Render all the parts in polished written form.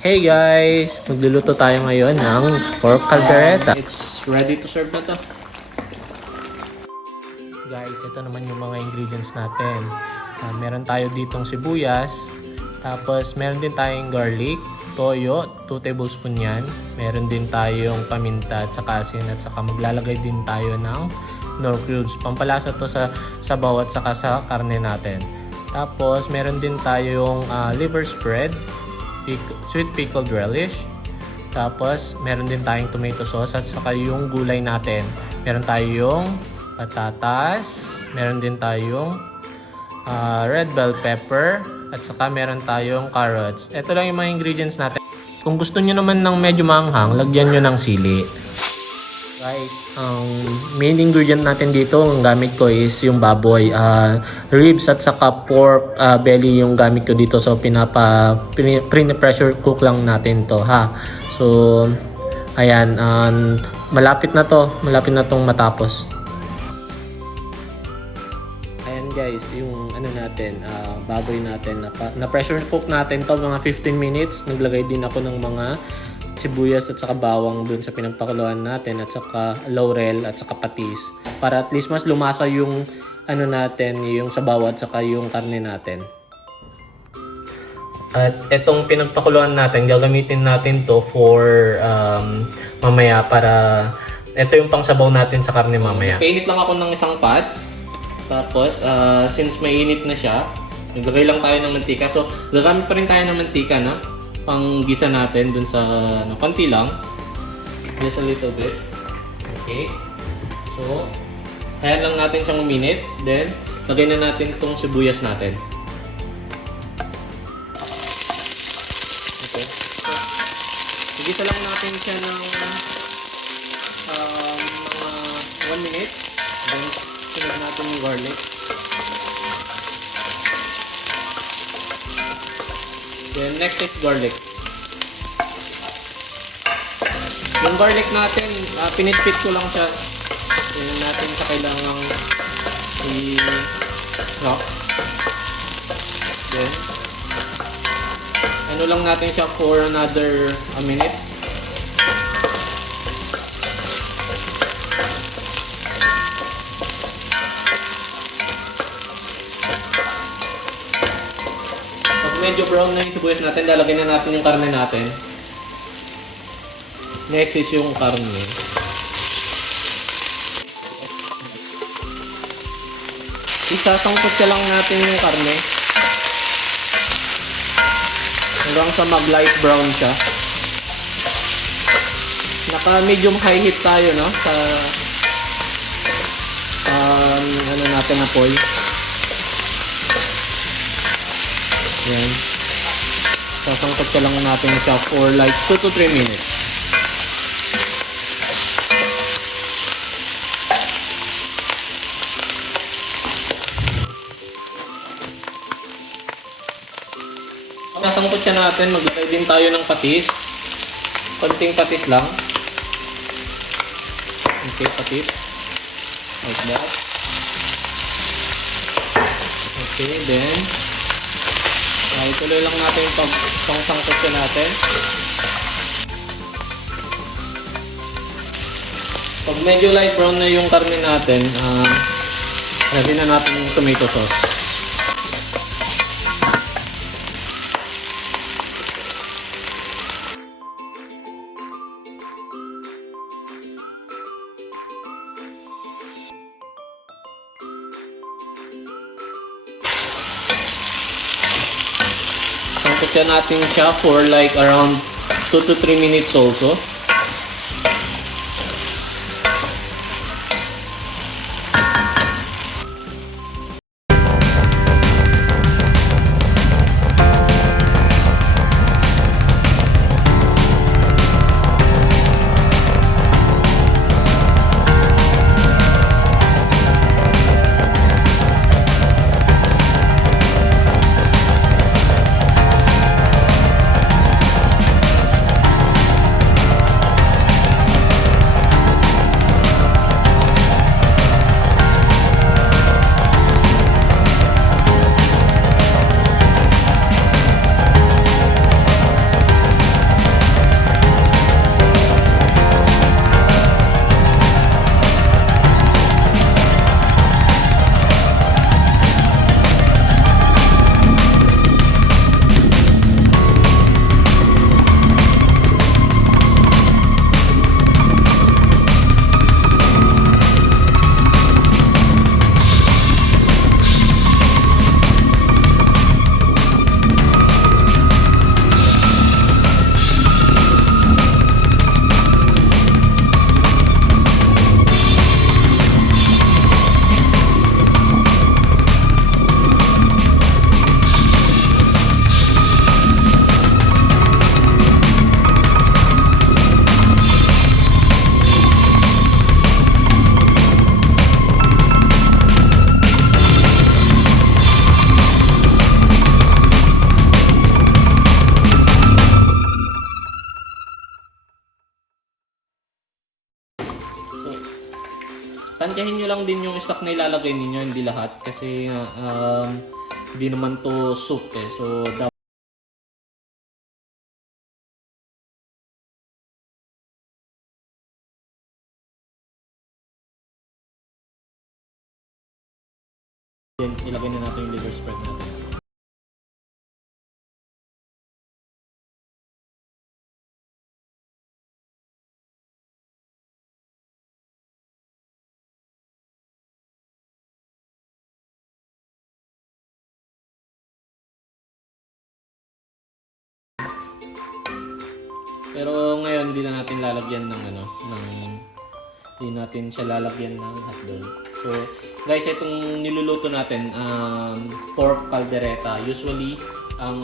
Hey guys! Magluluto tayo ngayon ng pork caldereta. It's ready to serve na to. Guys, ito naman yung mga ingredients natin. Meron tayo ditong sibuyas. Tapos meron din tayong garlic, toyo, 2 tablespoon yan. Meron din tayong paminta at saka asin at saka maglalagay din tayo ng nor cubes. Pampalasa to sa sabaw at saka sa karne natin. Tapos meron din tayong liver spread, sweet pickled relish. Tapos meron din tayong tomato sauce at saka yung gulay natin. Meron tayong patatas, meron din tayong red bell pepper, at saka meron tayong carrots. Ito lang yung mga ingredients natin. Kung gusto nyo naman ng medyo maanghang, lagyan nyo ng sili. Guys, ang main ingredient natin dito, ang gamit ko is yung baboy. Ribs at saka pork belly yung gamit ko dito. So, pressure cook lang natin to ha. So, ayan, malapit na to. Malapit na tong matapos. Ayan guys, yung natin, baboy natin. Na pressure cook natin to mga 15 minutes. Naglagay din ako ng mga sibuyas at saka bawang dun sa pinagpakuluan natin at saka laurel at saka patis para at least mas lumasa yung natin, yung sabaw at saka yung karne natin. At itong pinagpakuluan natin, gagamitin natin to for mamaya para ito yung pangsabaw natin sa karne mamaya. Painit lang ako ng isang pot. Tapos since mainit na siya, naglagay lang tayo ng mantika. So gagamit pa rin tayo ng mantika na pang gisa natin dun sa konti lang, just a little bit. Okay, so ayan lang natin siyang uminit, then lagay na natin itong sibuyas natin. Okay, so gisa lang natin siya ng mga 1 minute, then sunod natin yung garlic. Then next is garlic. Yung garlic natin, pinitpit ko lang siya. Tingnan natin sa kailangang i-rock. Then, lang natin siya for another minute. Medyo brown na yung sibuyas natin, lalagyan na natin yung karne natin. Next is yung karne. Isasangkot ka lang natin yung karne hanggang sa mag light brown siya. Naka medium high heat tayo, no, sa natin na apoy. Yan. Sasangkot ka lang natin siya for like 2 to 3 minutes. Nasangkot siya natin, maglagay din tayo ng patis. Konting patis lang. Okay, patis. Like that. Okay, then ituloy lang natin yung pangsangkot siya natin. Pag medyo light brown na yung karne natin, lagyan na natin yung tomato sauce. Sangkot natin siya for like around 2 to 3 minutes also. tansyahin nyo lang din yung stock na ilalagay ninyo, hindi lahat. Kasi hindi naman to soup eh. So, then ilagay na natin yung liver spread natin. Pero ngayon hindi na natin lalagyan ng hindi natin siya lalagyan ng hotdog. So, guys, itong niluluto natin pork caldereta. Usually ang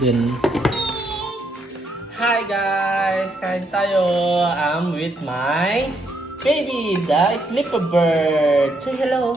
Then, hi guys! Kain tayo. I'm with my baby, the sleeper bird. Say hello.